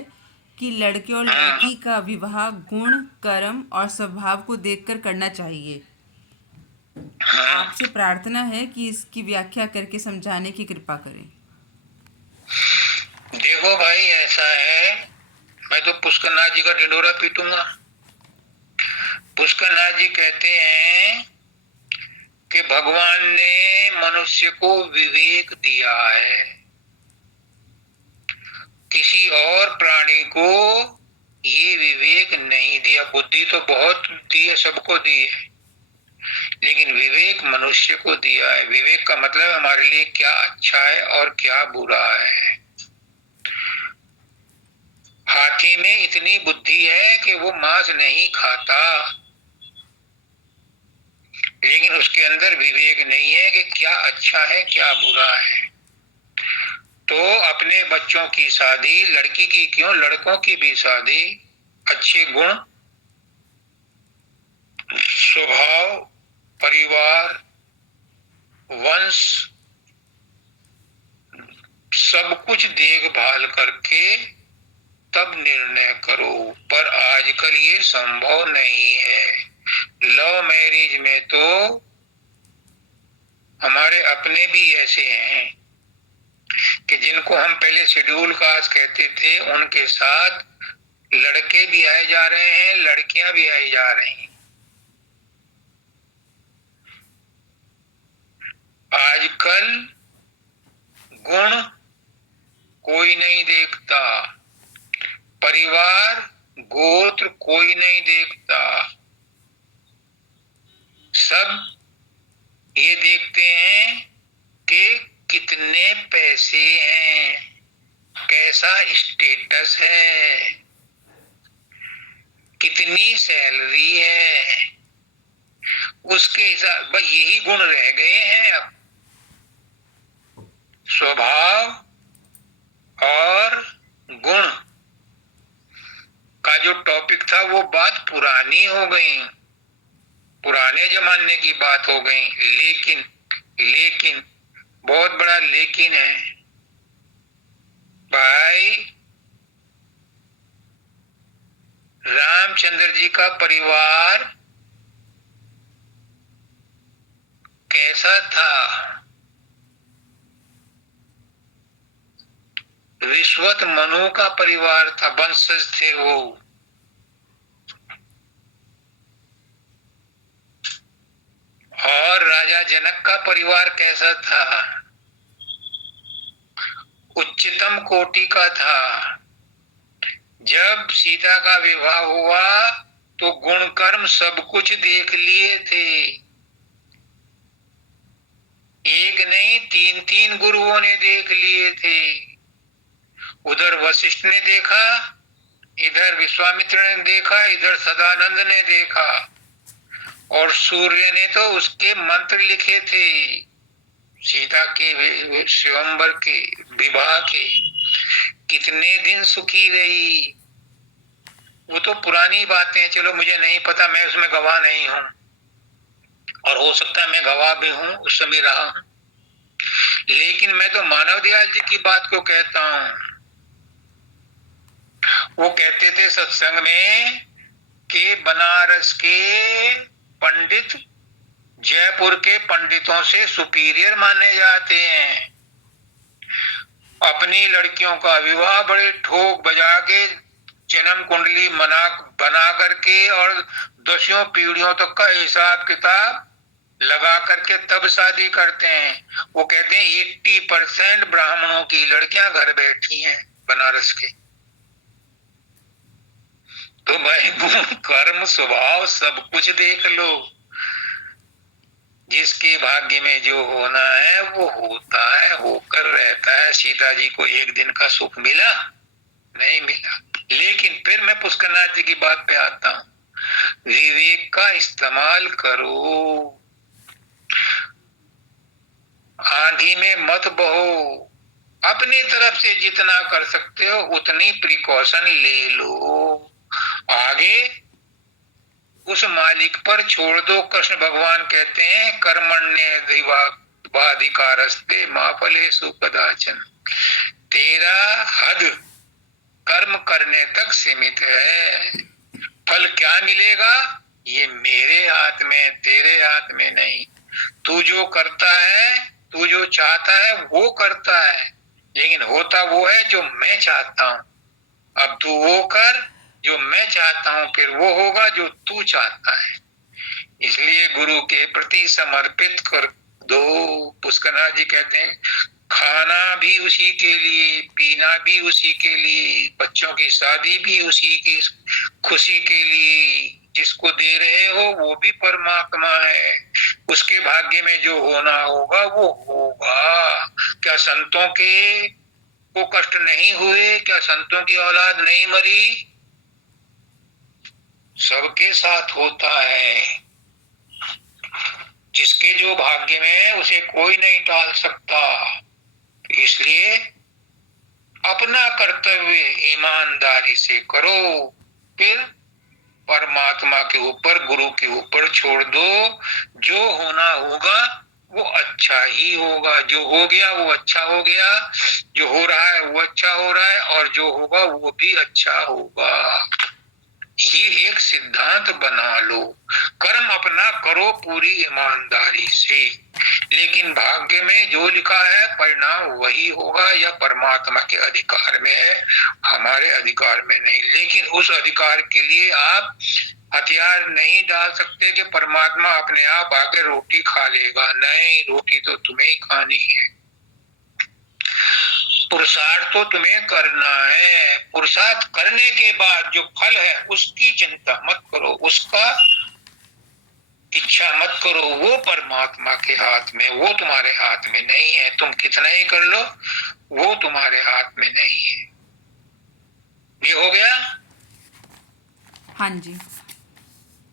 कि लड़के और लड़की का विवाह गुण, कर्म और स्वभाव को देखकर करना चाहिए। आपसे प्रार्थना है कि इसकी व्याख्या करके समझाने की कृपा करें। देखो भाई, ऐसा है, मैं तो पुष्करनाथ जी का ढिंडोरा पीटूंगा। पुष्करनाथ जी कहते हैं कि भगवान ने मनुष्य को विवेक दिया है, किसी और प्राणी को ये विवेक नहीं दिया। बुद्धि तो बहुत दी है, सबको दी है, लेकिन विवेक मनुष्य को दिया है। विवेक का मतलब हमारे लिए क्या अच्छा है और क्या बुरा है। हाथी में इतनी बुद्धि है कि वो मांस नहीं खाता, लेकिन उसके अंदर विवेक नहीं है कि क्या अच्छा है क्या बुरा है। तो अपने बच्चों की शादी, लड़की की क्यों, लड़कों की भी शादी अच्छे गुण, स्वभाव, परिवार, वंश, सब कुछ देखभाल करके तब निर्णय करो। पर आजकल ये संभव नहीं है। लव मैरिज में तो हमारे अपने भी ऐसे हैं कि जिनको हम पहले शेड्यूल कास्ट कहते थे, उनके साथ लड़के भी आए जा रहे हैं, लड़कियां भी आई जा रही हैं। आजकल गुण कोई नहीं देखता, परिवार गोत्र कोई नहीं देखता, सब ये देखते हैं कि कितने पैसे हैं, कैसा स्टेटस है, कितनी सैलरी है, उसके हिसाब बस यही गुण रह गए हैं। अब स्वभाव और गुण का जो टॉपिक था वो बात पुरानी हो गई, पुराने जमाने की बात हो गई। लेकिन लेकिन बहुत बड़ा लेकिन है भाई, रामचंद्र जी का परिवार कैसा था? विश्वत मनु का परिवार था, वंशज थे वो। और राजा जनक का परिवार कैसा था? उच्चतम कोटि का था। जब सीता का विवाह हुआ तो गुण कर्म सब कुछ देख लिए थे। एक नहीं, तीन तीन गुरुओं ने देख लिए थे। उधर वशिष्ठ ने देखा, इधर विश्वामित्र ने देखा, इधर सदानंद ने देखा। और सूर्य ने तो उसके मंत्र लिखे थे, सीता के स्वयंवर के विवाह के। कितने दिन सुखी रही, वो तो पुरानी बातें हैं, चलो मुझे नहीं पता, मैं उसमें गवाह नहीं हूं, और हो सकता है मैं गवाह भी हूं, उस समय रहा हूं। लेकिन मैं तो मानव दयाल जी की बात को कहता हूं। वो कहते थे सत्संग में कि बनारस के पंडित जयपुर के पंडितों से सुपीरियर माने जाते हैं। अपनी लड़कियों का विवाह बड़े ठोक बजा के, जन्म कुंडली बना करके, और 10 पीढ़ियों तक का हिसाब किताब लगा करके तब शादी करते हैं। वो कहते हैं 80% ब्राह्मणों की लड़कियां घर बैठी हैं बनारस के। तो भाई कर्म स्वभाव सब कुछ देख लो, जिसके भाग्य में जो होना है वो होता है, होकर रहता है। सीता जी को एक दिन का सुख मिला? नहीं मिला। लेकिन फिर मैं पुष्करनाथ जी की बात पे आता हूं, विवेक का इस्तेमाल करो, आंधी में मत बहो, अपनी तरफ से जितना कर सकते हो उतनी प्रिकॉशन ले लो, आगे उस मालिक पर छोड़ दो। कृष्ण भगवान कहते हैं कर्मण्येवाधिकारस्ते मा फलेषु कदाचन। तेरा हद कर्म करने तक सीमित है, फल क्या मिलेगा ये मेरे हाथ में, तेरे हाथ में नहीं। तू जो करता है, तू जो चाहता है वो करता है, लेकिन होता वो है जो मैं चाहता हूं। अब तू वो कर जो मैं चाहता हूं, फिर वो होगा जो तू चाहता है। इसलिए गुरु के प्रति समर्पित कर दो। पुष्करनाथ जी कहते हैं खाना भी उसी के लिए, पीना भी उसी के लिए, बच्चों की शादी भी उसी की खुशी के लिए। जिसको दे रहे हो वो भी परमात्मा है, उसके भाग्य में जो होना होगा वो होगा। क्या संतों के को कष्ट नहीं हुए? क्या संतों की औलाद नहीं मरी? सबके साथ होता है। जिसके जो भाग्य में है उसे कोई नहीं टाल सकता। इसलिए अपना कर्तव्य ईमानदारी से करो, फिर परमात्मा के ऊपर, गुरु के ऊपर छोड़ दो। जो होना होगा वो अच्छा ही होगा, जो हो गया वो अच्छा हो गया, जो हो रहा है वो अच्छा हो रहा है, और जो होगा वो भी अच्छा होगा। ये एक सिद्धांत बना लो। कर्म अपना करो पूरी ईमानदारी से, लेकिन भाग्य में जो लिखा है परिणाम वही होगा, या परमात्मा के अधिकार में है, हमारे अधिकार में नहीं। लेकिन उस अधिकार के लिए आप हथियार नहीं डाल सकते कि परमात्मा अपने आप आके रोटी खा लेगा। नहीं, रोटी तो तुम्हें ही खानी है। पुरुषार्थ तो तुम्हें करना है। पुरुषार्थ करने के बाद जो फल है उसकी चिंता मत करो, उसका इच्छा मत करो, वो परमात्मा के हाथ में, वो तुम्हारे हाथ में नहीं है। तुम कितना ही कर लो वो तुम्हारे हाथ में नहीं है। ये हो गया। हाँ जी।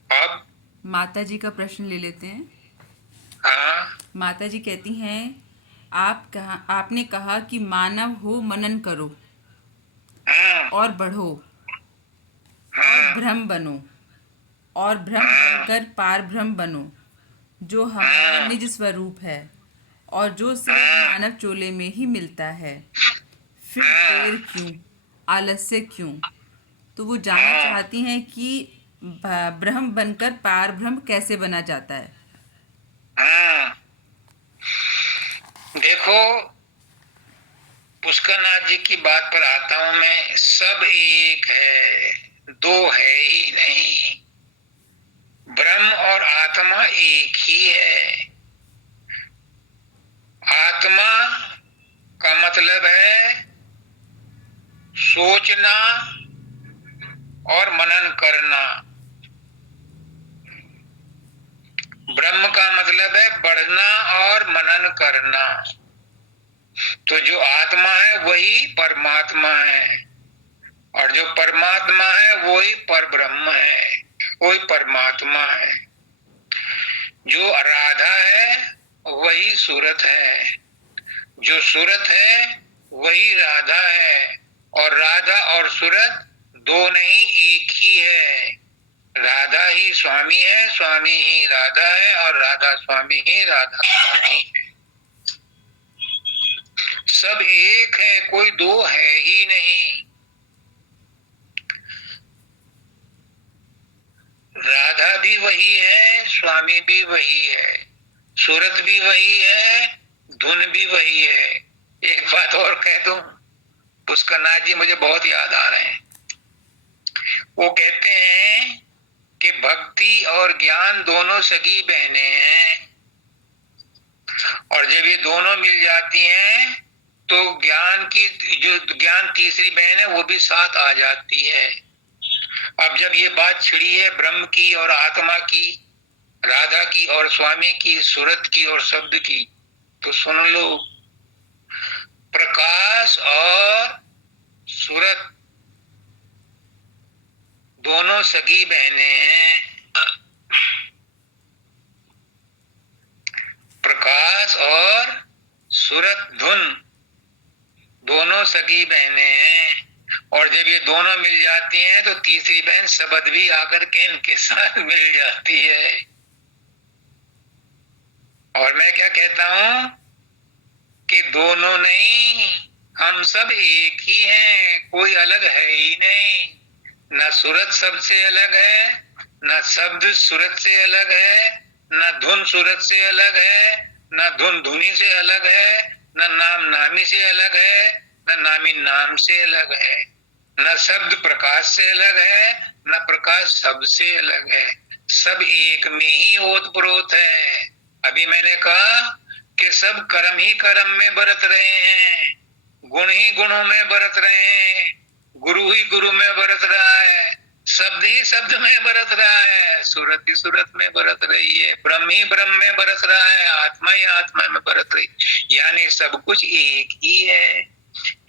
अब माता जी का प्रश्न ले लेते हैं। हाँ, माता जी कहती हैं आपने कहा कि मानव हो मनन करो और बढ़ो और ब्रह्म बनो, और ब्रह्म बनकर पार ब्रह्म बनो, जो हमारा निज स्वरूप है और जो सिर्फ मानव चोले में ही मिलता है। फिर देर क्यों, आलस्य क्यों? तो वो जानना चाहती हैं कि ब्रह्म बनकर पार ब्रह्म कैसे बना जाता है। देखो पुष्करनाथ जी की बात पर आता हूं मैं। सब एक है, दो है ही नहीं। ब्रह्म और आत्मा एक ही है। आत्मा का मतलब है सोचना और मनन करना। ब्रह्म का मतलब है बढ़ना और मनन करना। तो जो आत्मा है वही परमात्मा है, और जो परमात्मा है वही परब्रह्म है, वही परमात्मा है। जो राधा है वही सूरत है, जो सूरत है वही राधा है, और राधा और सूरत दो नहीं एक ही है। राधा ही स्वामी है, स्वामी ही राधा है, और राधा स्वामी ही राधा स्वामी है। सब एक है, कोई दो है ही नहीं। राधा भी वही है, स्वामी भी वही है, सूरत भी वही है, धुन भी वही है। एक बात और कह दूं, पुष्करनाथ जी मुझे बहुत याद आ रहे हैं। वो कहते हैं कि भक्ति और ज्ञान दोनों सगी बहनें हैं, और जब ये दोनों मिल जाती हैं तो ज्ञान की जो ज्ञान तीसरी बहन है वो भी साथ आ जाती है। अब जब ये बात छिड़ी है ब्रह्म की और आत्मा की, राधा की और स्वामी की, सूरत की और शब्द की, तो सुन लो, प्रकाश और सूरत दोनों सगी बहनें हैं। प्रकाश और सूरत धुन दोनों सगी बहनें हैं, और जब ये दोनों मिल जाती हैं तो तीसरी बहन शब्द भी आकर के इनके साथ मिल जाती है। और मैं क्या कहता हूं कि दोनों नहीं, हम सब एक ही हैं, कोई अलग है ही नहीं। न सूरत शब्द से अलग है, न शब्द सूरत से अलग है, न धुन सूरत से अलग है, न धुन धुनी से अलग है, न नाम नामी से अलग है, न नामी नाम से अलग है, न शब्द प्रकाश से अलग है, न प्रकाश शब्द से अलग है। सब एक में ही ओतप्रोत है। अभी मैंने कहा कि सब कर्म ही कर्म में बरत रहे हैं, गुण ही गुणों में बरत रहे हैं, गुरु ही गुरु में बरत रहा है, शब्द ही शब्द में बरत रहा है, सूरत ही सूरत में बरत रही है, ब्रह्म ही ब्रह्म में बरत रहा है, आत्मा ही आत्मा में बरत रही, यानी सब कुछ एक ही है।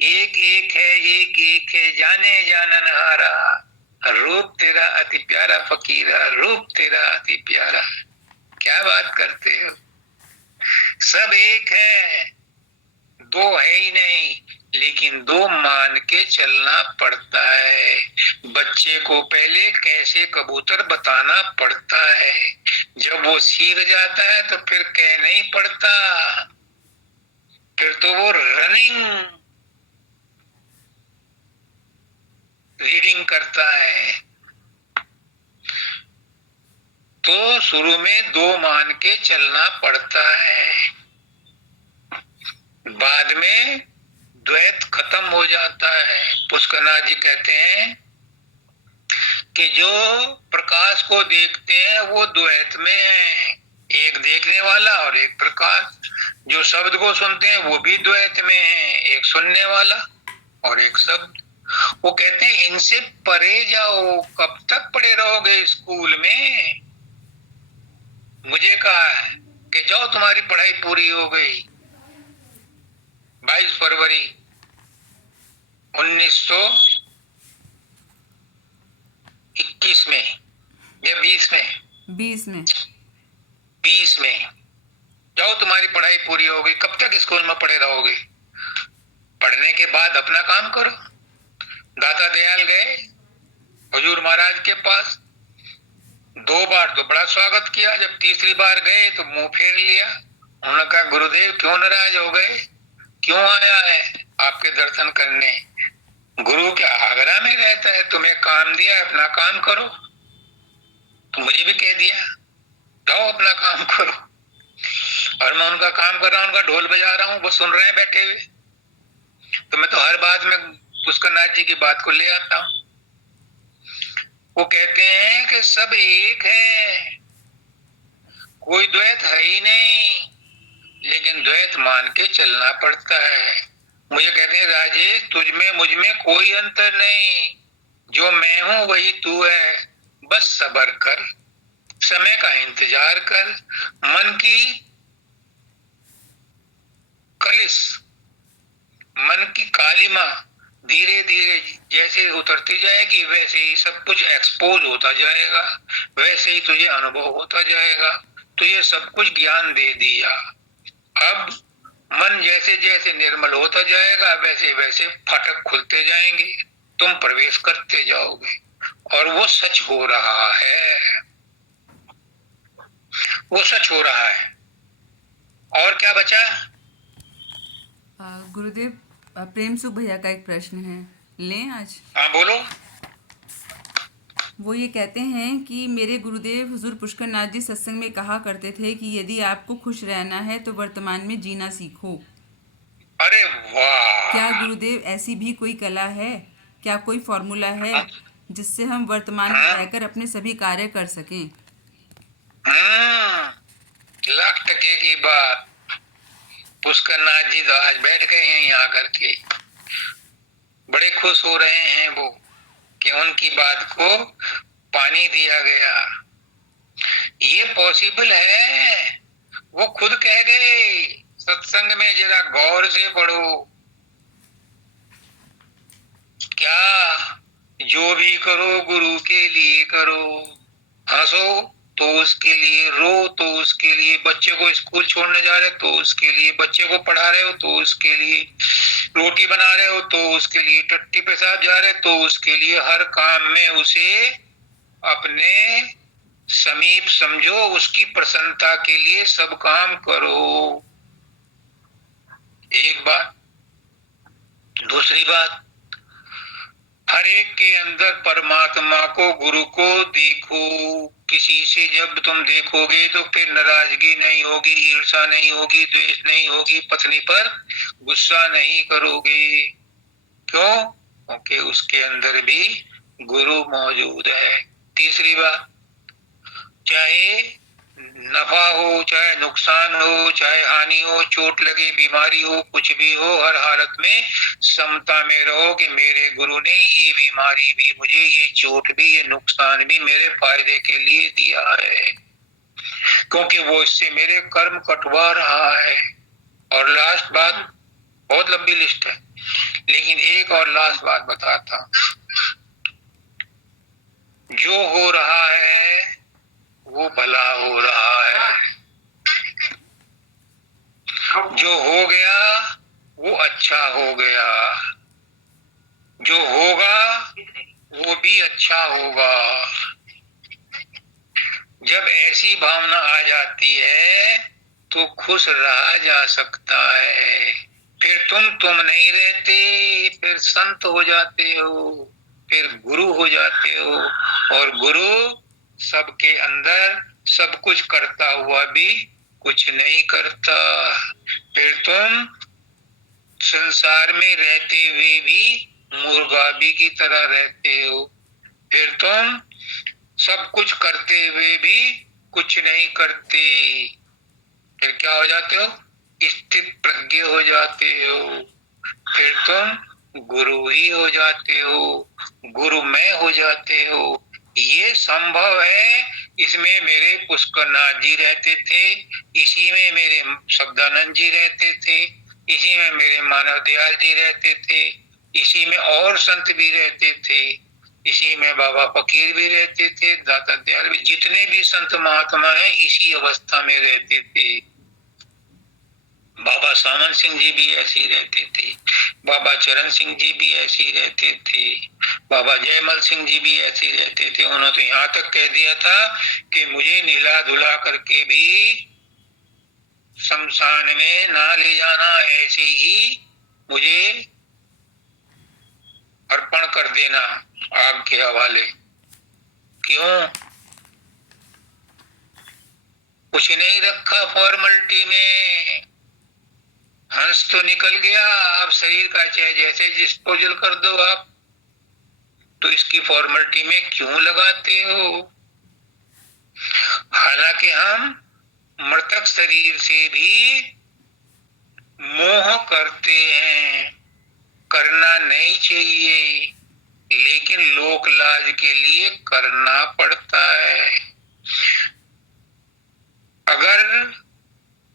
एक एक है, एक एक है, जाने जानन हारा, रूप तेरा अति प्यारा फकीरा, रूप तेरा अति प्यारा। क्या बात करते हो, सब एक है, दो है ही नहीं, लेकिन दो मान के चलना पड़ता है। बच्चे को पहले कैसे कबूतर बताना पड़ता है, जब वो सीख जाता है तो फिर कह नहीं पड़ता, फिर तो वो रनिंग रीडिंग करता है। तो शुरू में दो मान के चलना पड़ता है, बाद में द्वैत खत्म हो जाता है। पुष्करनाथ जी कहते हैं कि जो प्रकाश को देखते हैं वो द्वैत में है, एक देखने वाला और एक प्रकाश। जो शब्द को सुनते हैं वो भी द्वैत में है, एक सुनने वाला और एक शब्द। वो कहते हैं इनसे परे जाओ, कब तक पढ़े रहोगे स्कूल में। मुझे कहा है कि जाओ तुम्हारी पढ़ाई पूरी हो गई। 22 फरवरी 1921 में या 20 में, 20 में, 20 में, जाओ तुम्हारी पढ़ाई पूरी हो गई। कब तक स्कूल में पढ़े रहोगे, पढ़ने के बाद अपना काम करो। दाता दयाल गए हुजूर महाराज के पास, 2 बार तो बड़ा स्वागत किया, जब तीसरी बार गए तो मुंह फेर लिया। उन्होंने कहा गुरुदेव क्यों नाराज हो गए, क्यों आया है आपके दर्शन करने। गुरु क्या आगरा में रहता है, तुम्हें काम दिया अपना काम करो। तो मुझे भी कह दिया जाओ अपना काम करो, और मैं उनका काम कर रहा हूँ, उनका ढोल बजा रहा हूँ, वो सुन रहे हैं बैठे हुए। तो मैं तो हर बात में पुष्करनाथ जी की बात को ले आता हूँ। वो कहते हैं कि सब एक है, कोई द्वैत है ही नहीं, लेकिन द्वैत मान के चलना पड़ता है। मुझे कहते हैं राजेश तुझ में मुझ में कोई अंतर नहीं, जो मैं हूं वही तू है, बस सब्र कर, समय का इंतजार कर। मन की कलिश, मन की कालिमा धीरे धीरे जैसे उतरती जाएगी वैसे ही सब कुछ एक्सपोज होता जाएगा, वैसे ही तुझे अनुभव होता जाएगा। तो ये सब कुछ ज्ञान दे दिया। अब मन जैसे जैसे निर्मल होता जाएगा वैसे वैसे फाटक खुलते जाएंगे, तुम प्रवेश करते जाओगे, और वो सच हो रहा है, वो सच हो रहा है। और क्या बचा? गुरुदेव, प्रेम सुख भैया का एक प्रश्न है, लें आज? हाँ बोलो। वो ये कहते हैं कि मेरे गुरुदेव हुजूर पुष्कर नाथ जी सत्संग में कहा करते थे कि यदि आपको खुश रहना है तो वर्तमान में जीना सीखो। अरे क्या वाह! गुरुदेव ऐसी भी कोई कला है, क्या कोई फॉर्मूला है हाँ, जिससे हम वर्तमान में हाँ, रहकर अपने सभी कार्य कर सकें? हाँ, लाख टके की बात। पुष्कर नाथ जी तो आज बैठ गए हैं यहाँ करके, बड़े खुश हो रहे हैं वो कि उनकी बात को पानी दिया गया। ये पॉसिबल है, वो खुद कह गए सत्संग में, जरा गौर से पढ़ो। क्या? जो भी करो गुरु के लिए करो, हंसो तो उसके लिए, रो तो उसके लिए, बच्चे को स्कूल छोड़ने जा रहे हो तो उसके लिए, बच्चे को पढ़ा रहे हो तो उसके लिए, रोटी बना रहे हो तो उसके लिए, टट्टी पेशाब जा रहे हो तो उसके लिए, हर काम में उसे अपने समीप समझो, उसकी प्रसन्नता के लिए सब काम करो। एक बात। दूसरी बात, हर एक के अंदर परमात्मा को, गुरु को देखो। किसी से जब तुम देखोगे तो फिर नाराजगी नहीं होगी, ईर्ष्या नहीं होगी, द्वेष नहीं होगी, पत्नी पर गुस्सा नहीं करोगे। क्यों? क्योंकि उसके अंदर भी गुरु मौजूद है। तीसरी बात, चाहे नफा हो, चाहे नुकसान हो, चाहे हानि हो, चोट लगे, बीमारी हो, कुछ भी हो, हर हालत में समता में रहो कि मेरे गुरु ने ये बीमारी भी मुझे, ये चोट भी, ये नुकसान भी मेरे फायदे के लिए दिया है, क्योंकि वो इससे मेरे कर्म कटवा रहा है। और लास्ट बात, बहुत लंबी लिस्ट है, लेकिन एक और लास्ट बात बताता हूं। जो हो रहा है वो भला हो रहा है, जो हो गया वो अच्छा हो गया, जो होगा वो भी अच्छा होगा। जब ऐसी भावना आ जाती है तो खुश रहा जा सकता है। फिर तुम नहीं रहते, फिर संत हो जाते हो, फिर गुरु हो जाते हो, और गुरु सबके अंदर सब कुछ करता हुआ भी कुछ नहीं करता। फिर तुम संसार में रहते हुए भी मुर्गाबी की तरह रहते हो। फिर तुम सब कुछ करते हुए भी कुछ नहीं करते। फिर क्या हो जाते हो? स्थित प्रज्ञ हो जाते हो। फिर तुम गुरु ही हो जाते हो, गुरुमय हो जाते हो। ये संभव है। इसमें मेरे पुष्करनाथ जी रहते थे, इसी में मेरे शब्दानंद जी रहते थे, इसी में मेरे मानव दयाल जी रहते थे, इसी में और संत भी रहते थे, इसी में बाबा फकीर भी रहते थे, दाता दयाल भी, जितने भी संत महात्मा हैं इसी अवस्था में रहते थे। बाबा सामन सिंह जी भी ऐसे ही रहते थे, बाबा चरण सिंह जी भी ऐसे ही रहते थे, बाबा जयमल सिंह जी भी ऐसे ही रहते थे। उन्होंने तो यहाँ तक कह दिया था कि मुझे नीला धुला करके भी शमशान में ना ले जाना, ऐसे ही मुझे अर्पण कर देना आग के हवाले। क्यों? कुछ नहीं रखा फॉर्मेलिटी में, हंस तो निकल गया। आप शरीर का चाहे जैसे डिस्पोजल कर दो आप, तो इसकी फॉर्मेलिटी में क्यों लगाते हो? हालांकि हम मृतक शरीर से भी मोह करते हैं, करना नहीं चाहिए, लेकिन लोक लाज के लिए करना पड़ता है। अगर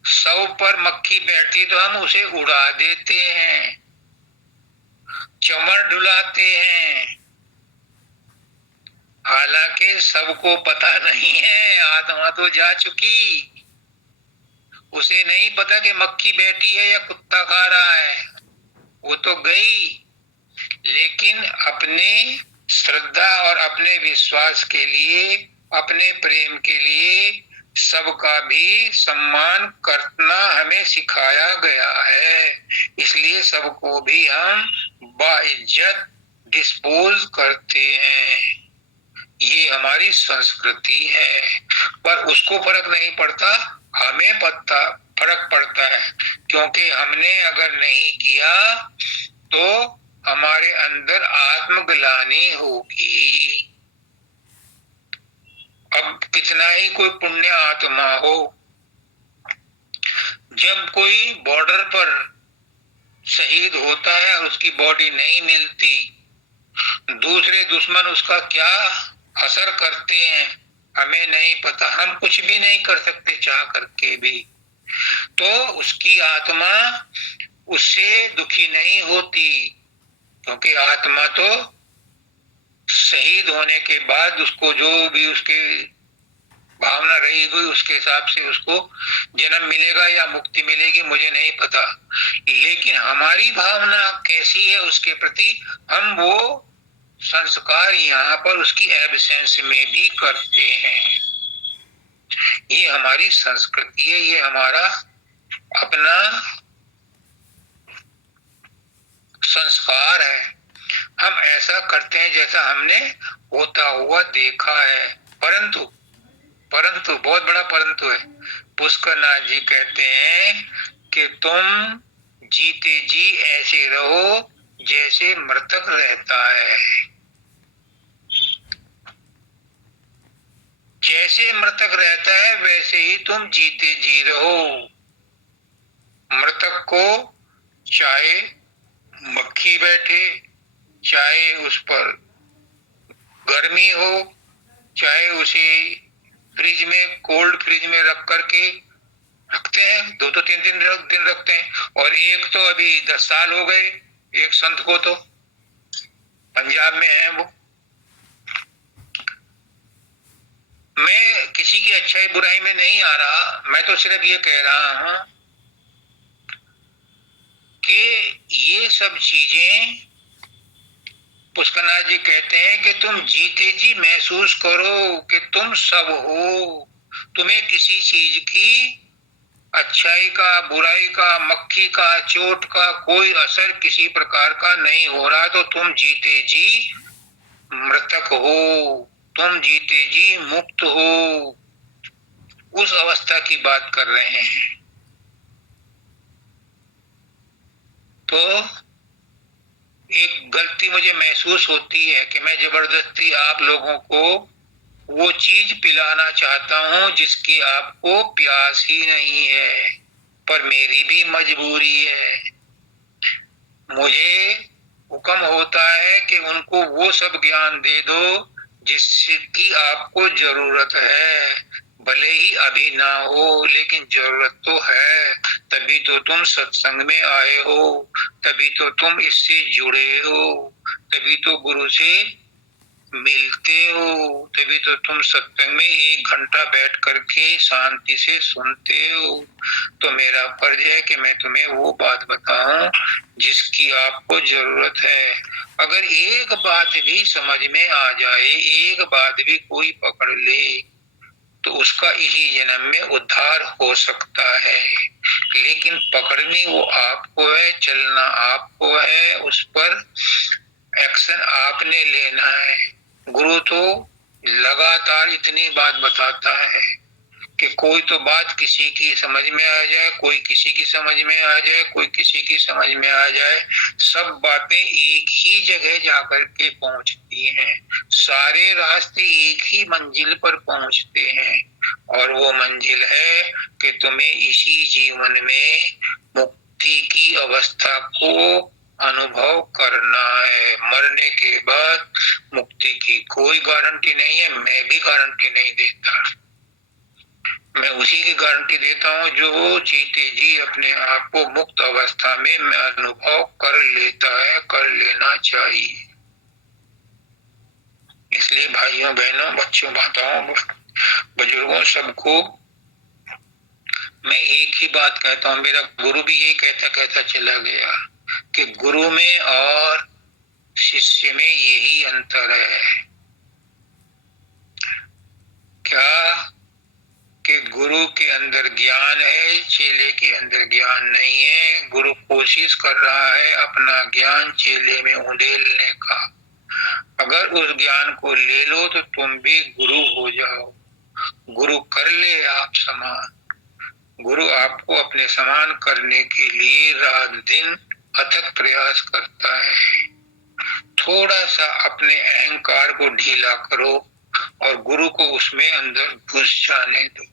100 पर मक्खी बैठती तो हम उसे उड़ा देते हैं, चमड़ डुलाते हैं। हालांकि सबको पता नहीं है, आत्मा तो जा चुकी, उसे नहीं पता कि मक्खी बैठी है या कुत्ता खा रहा है, वो तो गई, लेकिन अपने श्रद्धा और अपने विश्वास के लिए, अपने प्रेम के लिए सबका भी सम्मान करना हमें सिखाया गया है। इसलिए सबको भी हम बाइज्जत डिस्पोज करते हैं। ये हमारी संस्कृति है। पर उसको फर्क नहीं पड़ता, हमें फर्क पड़ता है, क्योंकि हमने अगर नहीं किया तो हमारे अंदर आत्मग्लानि होगी। अब कितना ही कोई पुण्य आत्मा हो, जब कोई बॉर्डर पर शहीद होता है और उसकी बॉडी नहीं मिलती, दूसरे दुश्मन उसका क्या असर करते हैं हमें नहीं पता, हम कुछ भी नहीं कर सकते चाह करके भी। तो उसकी आत्मा उससे दुखी नहीं होती, क्योंकि आत्मा तो शहीद होने के बाद उसको जो भी उसके भावना रही हुई उसके हिसाब से उसको जन्म मिलेगा या मुक्ति मिलेगी, मुझे नहीं पता। लेकिन हमारी भावना कैसी है उसके प्रति, हम वो संस्कार यहाँ पर उसकी एब्सेंस में भी करते हैं। ये हमारी संस्कृति है, ये हमारा अपना संस्कार है। हम ऐसा करते हैं जैसा हमने होता हुआ देखा है। परंतु परंतु बहुत बड़ा परंतु है, पुष्कर नाथ जी कहते हैं कि तुम जीते जी ऐसे रहो जैसे मृतक रहता है। जैसे मृतक रहता है वैसे ही तुम जीते जी रहो। मृतक को चाहे मक्खी बैठे, चाहे उस पर गर्मी हो, चाहे उसे फ्रिज में, कोल्ड फ्रिज में रख करके रखते हैं, 2 तो 3 दिन रखते हैं। और एक तो अभी 10 साल हो गए, एक संत को तो पंजाब में है वो। मैं किसी की अच्छाई बुराई में नहीं आ रहा, मैं तो सिर्फ ये कह रहा हूं कि ये सब चीजें पुष्करनाथ जी कहते हैं कि तुम जीते जी महसूस करो कि तुम सब हो। तुम्हें किसी चीज की अच्छाई का, बुराई का, मक्खी का, चोट का कोई असर किसी प्रकार का नहीं हो रहा, तो तुम जीते जी मृतक हो, तुम जीते जी मुक्त हो। उस अवस्था की बात कर रहे हैं। तो एक गलती मुझे महसूस होती है कि मैं जबरदस्ती आप लोगों को वो चीज पिलाना चाहता हूं जिसकी आपको प्यास ही नहीं है, पर मेरी भी मजबूरी है। मुझे हुक्म होता है कि उनको वो सब ज्ञान दे दो जिसकी आपको जरूरत है, भले ही अभी ना हो, लेकिन जरूरत तो है। तभी तो तुम सत्संग में आए हो, तभी तो तुम इससे जुड़े हो, तभी तो गुरु से मिलते हो, तभी तो तुम सत्संग में 1 घंटा बैठ करके शांति से सुनते हो। तो मेरा फर्ज है कि मैं तुम्हें वो बात बताऊं जिसकी आपको जरूरत है। अगर एक बात भी समझ में आ जाए, एक बात भी कोई पकड़ ले, तो उसका इसी जन्म में उद्धार हो सकता है। लेकिन पकड़नी वो आपको है, चलना आपको है, उस पर एक्शन आपने लेना है। गुरु तो लगातार इतनी बात बताता है कि कोई तो बात किसी की समझ में आ जाए, कोई किसी की समझ में आ जाए, कोई किसी की समझ में आ जाए, सब बातें एक ही जगह जाकर के पहुंचती हैं। सारे रास्ते एक ही मंजिल पर पहुंचते हैं, और वो मंजिल है कि तुम्हें इसी जीवन में मुक्ति की अवस्था को अनुभव करना है। मरने के बाद मुक्ति की कोई गारंटी नहीं है, मैं भी गारंटी नहीं देता। मैं उसी की गारंटी देता हूँ जो जीते जी अपने आप को मुक्त अवस्था में अनुभव कर लेता है, कर लेना चाहिए। इसलिए भाइयों बहनों, बच्चों, माताओं, बुजुर्गों, सबको मैं एक ही बात कहता हूँ, मेरा गुरु भी यही कहता कहता चला गया कि गुरु में और शिष्य में यही अंतर है। क्या? कि गुरु के अंदर ज्ञान है, चेले के अंदर ज्ञान नहीं है। गुरु कोशिश कर रहा है अपना ज्ञान चेले में उंडेलने का। अगर उस ज्ञान को ले लो तो तुम भी गुरु हो जाओ। गुरु कर ले आप समान। गुरु आपको अपने समान करने के लिए रात दिन अथक प्रयास करता है। थोड़ा सा अपने अहंकार को ढीला करो और गुरु को उसमें अंदर घुस जाने दो।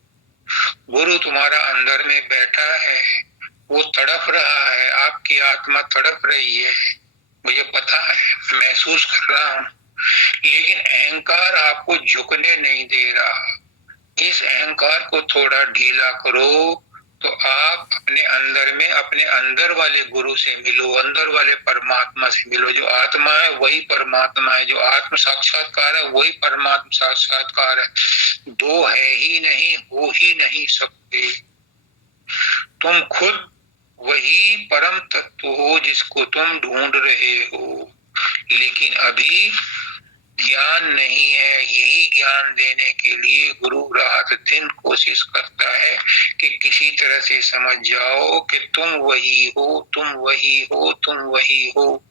गुरु तुम्हारा अंदर में बैठा है, वो तड़प रहा है, आपकी आत्मा तड़प रही है, मुझे पता है, महसूस कर रहा हूं, लेकिन अहंकार आपको झुकने नहीं दे रहा। इस अहंकार को थोड़ा ढीला करो तो आप अपने अंदर में अपने अंदर वाले गुरु से मिलो, अंदर वाले परमात्मा से मिलो। जो आत्मा है वही परमात्मा है, जो आत्म साक्षात्कार है वही परमात्मा साक्षात्कार है। दो है ही नहीं, हो ही नहीं सकते। तुम खुद वही परम तत्व हो जिसको तुम ढूंढ रहे हो, लेकिन अभी ज्ञान नहीं है। यही ज्ञान देने के लिए गुरु रात दिन कोशिश करता है कि किसी तरह से समझ जाओ कि तुम वही हो, तुम वही हो, तुम वही हो।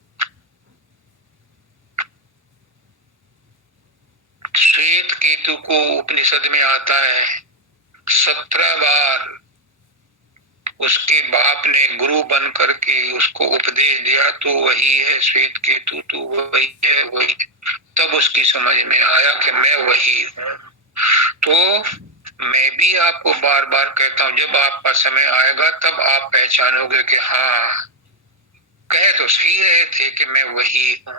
श्वेत केतु को उपनिषद में आता है 17 बार उसके बाप ने गुरु बन करके उसको उपदेश दिया, तू वही है श्वेत केतु, तू वही है, वही। तब उसकी समझ में आया कि मैं वही हूँ। तो मैं भी आपको बार बार कहता हूँ, जब आपका समय आएगा तब आप पहचानोगे कि हाँ, कह तो सही रहे थे कि मैं वही हूँ,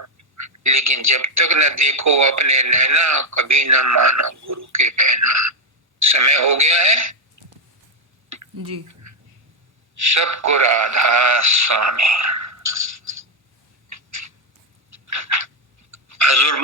लेकिन जब तक न देखो अपने नैना कभी न मानो गुरु के कहना। समय हो गया है। जी। सबको राधा स्वामी। हजूर